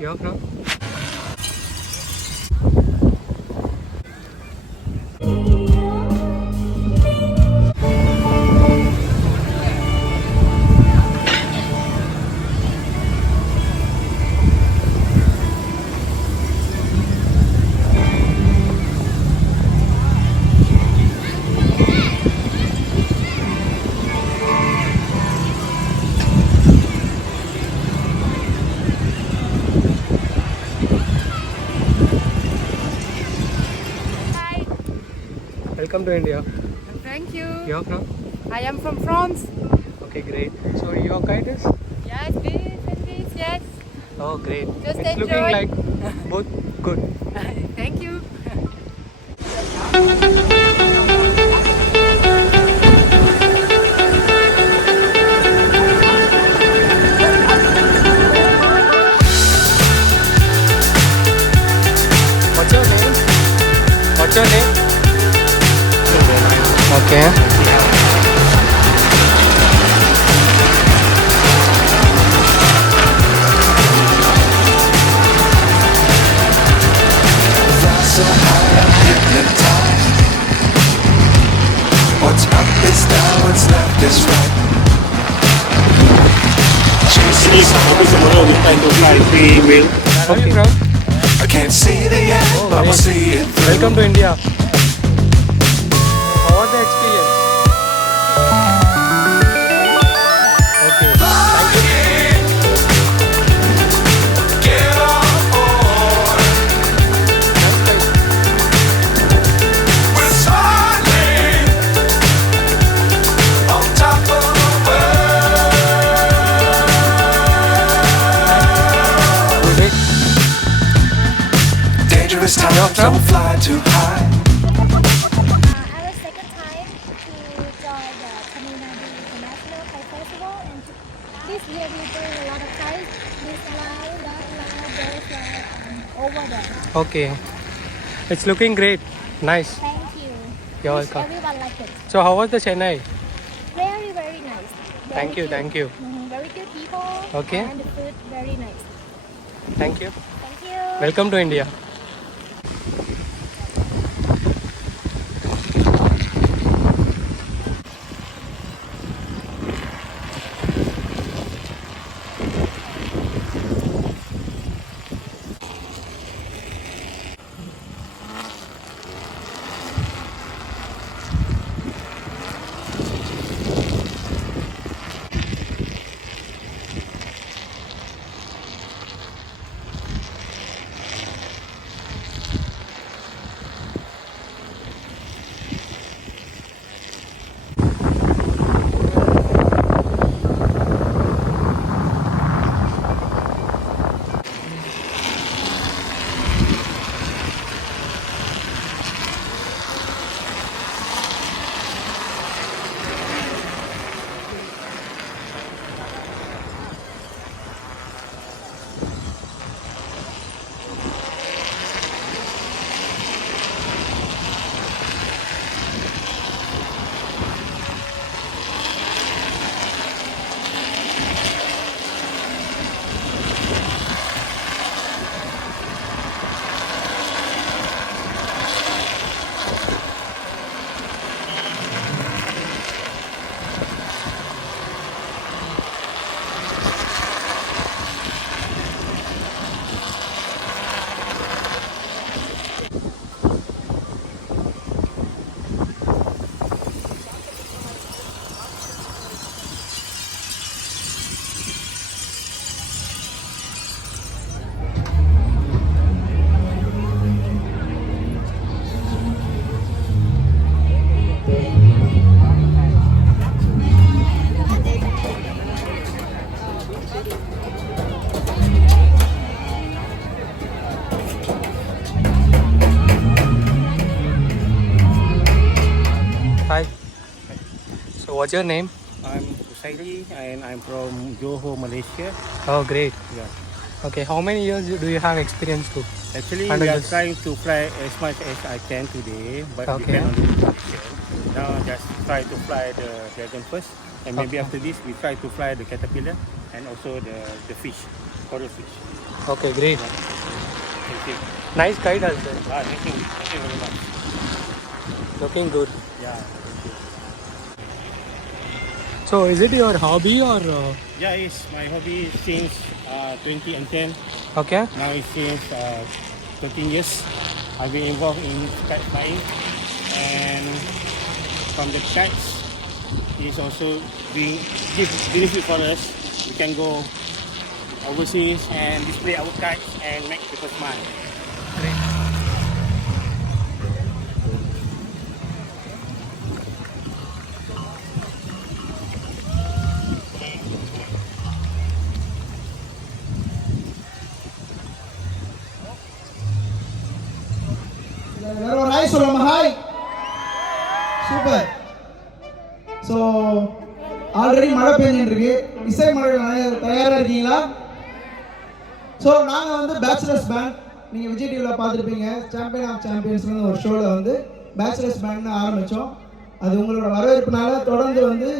You're from? Welcome to India. Thank you. You're from? I am from France. Okay, great. So your kite is? Yes, this and this, yes. Oh, great. Just it's enjoy. looking like both good. Thank you. What's your name? What's your name? Okay. So high, I'm hypnotized. What's up is down, what's left is right. Chasing Where are you from? I can't see the end, but we'll see it through. Welcome to India. How was the experience? Okay. Thank you. Get on board. We're smiling on top of the world. Good day. Dangerous times, don't fly too high. Our second time to join the Tamil Nadu International Kite Festival, and this year we doing a lot of kites. This line, that line, those line, over there. Okay. It's looking great. Nice. Thank you. You're Wish welcome. everyone like it. So how was the Chennai? Very, very nice. Thank you, thank you. Very good people. Okay. And the food very nice. Thank you. Thank you. Welcome to India. Hi. So what's your name? I'm Husaini and I'm from Johor, Malaysia. Oh, great. Yeah. Okay, how many years do you have experience to? Actually, handle we are this? trying to fly as much as I can today, but Okay. depend on the condition. Now just try to fly the dragon first, and maybe Okay. after this we try to fly the caterpillar and also the fish, coral fish. Okay, great. Thank you. Nice kite also. Thank you. Thank you very much. Looking good. Yeah. Thank you. So, is it your hobby or? Yeah, it's my hobby since 2010. Okay. Now it's since 13 years. I've been involved in kite flying, and from the kites, it's also being give benefit for us. We can go overseas and display our kites and make people smile. வேற ஒரு hi சொல்லுமா hi super so already மழை பெஞ்சுட்டு இருக்கு இசை மழை தயாராக இருக்கீங்களா so நாங்கள் வந்து பேச்சுலர்ஸ் பேண்ட் நீங்கள் விஜய் டிவியில் பார்த்துருப்பீங்க சாம்பியன் ஆஃப் சாம்பியன்ஸ்னு ஒரு ஷோவில் வந்து பேச்சுலர்ஸ் பேண்ட்னு ஆரம்பித்தோம் அது உங்களோட வரவேற்புனால தொடர்ந்து வந்து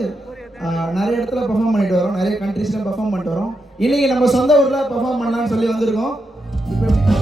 நிறைய இடத்துல பெர்ஃபார்ம் பண்ணிட்டு வரோம் நிறைய கண்ட்ரீஸில் பெர்ஃபார்ம் பண்ணிட்டு வரோம் இன்றைக்கி நம்ம சொந்த ஊரில் பெர்ஃபார்ம் பண்ணலாம்னு சொல்லி வந்திருக்கோம் இப்போ